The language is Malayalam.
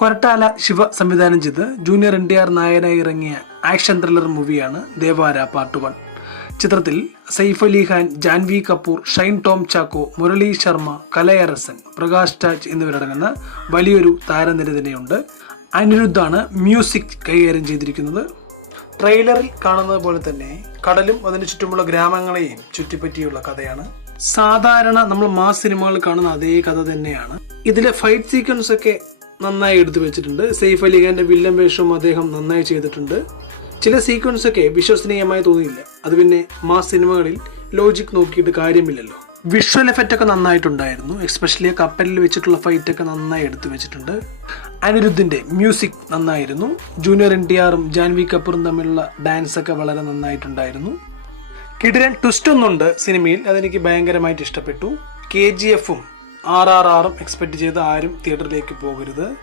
കൊരട്ടാല ശിവ സംവിധാനം ചെയ്ത് ജൂനിയർ NTR നായകനായി ഇറങ്ങിയ ആക്ഷൻ ത്രില്ലർ മൂവിയാണ് ദേവാര പാർട്ട് 1. ചിത്രത്തിൽ സൈഫ് അലി ഖാൻ, ജാൻവി കപൂർ, ഷൈൻ ടോം ചാക്കോ, മുരളി ശർമ്മ, കലയരസൻ, പ്രകാശ് രാജ് എന്നിവരടങ്ങുന്ന വലിയൊരു താരനിര തന്നെയുണ്ട്. അനിരുദ്ധാണ് മ്യൂസിക് കൈകാര്യം ചെയ്തിരിക്കുന്നത്. ട്രെയിലറിൽ കാണുന്നത് പോലെ തന്നെ കടലും അതിനു ചുറ്റുമുള്ള ഗ്രാമങ്ങളെയും ചുറ്റിപ്പറ്റിയുള്ള കഥയാണ്. സാധാരണ നമ്മൾ മാസ് സിനിമകളിൽ കാണുന്ന അതേ കഥ തന്നെയാണ്. ഇതിലെ ഫൈറ്റ് സീക്വൻസ് ഒക്കെ നന്നായി എടുത്തു വെച്ചിട്ടുണ്ട്. സൈഫ് അലി ഖാന്റെ വില്ലൻ വേഷവും അദ്ദേഹം നന്നായി ചെയ്തിട്ടുണ്ട്. ചില സീക്വൻസ് ഒക്കെ വിശ്വസനീയമായി തോന്നിയില്ല. അത് പിന്നെ മാസ് സിനിമകളിൽ ലോജിക് നോക്കിയിട്ട് കാര്യമില്ലല്ലോ. വിഷ്വൽ എഫക്റ്റ് ഒക്കെ നന്നായിട്ടുണ്ടായിരുന്നു. എസ്പെഷ്യലി കപ്പലിൽ വെച്ചിട്ടുള്ള ഫൈറ്റ് ഒക്കെ നന്നായി എടുത്തു വെച്ചിട്ടുണ്ട്. അനിരുദ്ധിന്റെ മ്യൂസിക് നന്നായിരുന്നു. ജൂനിയർ NTRും ജാൻവി കപൂറും തമ്മിലുള്ള ഡാൻസ് ഒക്കെ വളരെ നന്നായിട്ടുണ്ടായിരുന്നു. കിടിലൻ ട്വിസ്റ്റ് ഒന്നുണ്ട് സിനിമയിൽ, അതെനിക്ക് ഭയങ്കരമായിട്ട് ഇഷ്ടപ്പെട്ടു. KGFഉം RRRും എക്സ്പെക്ട് ചെയ്ത് ആരും തിയേറ്ററിലേക്ക് പോകരുത്.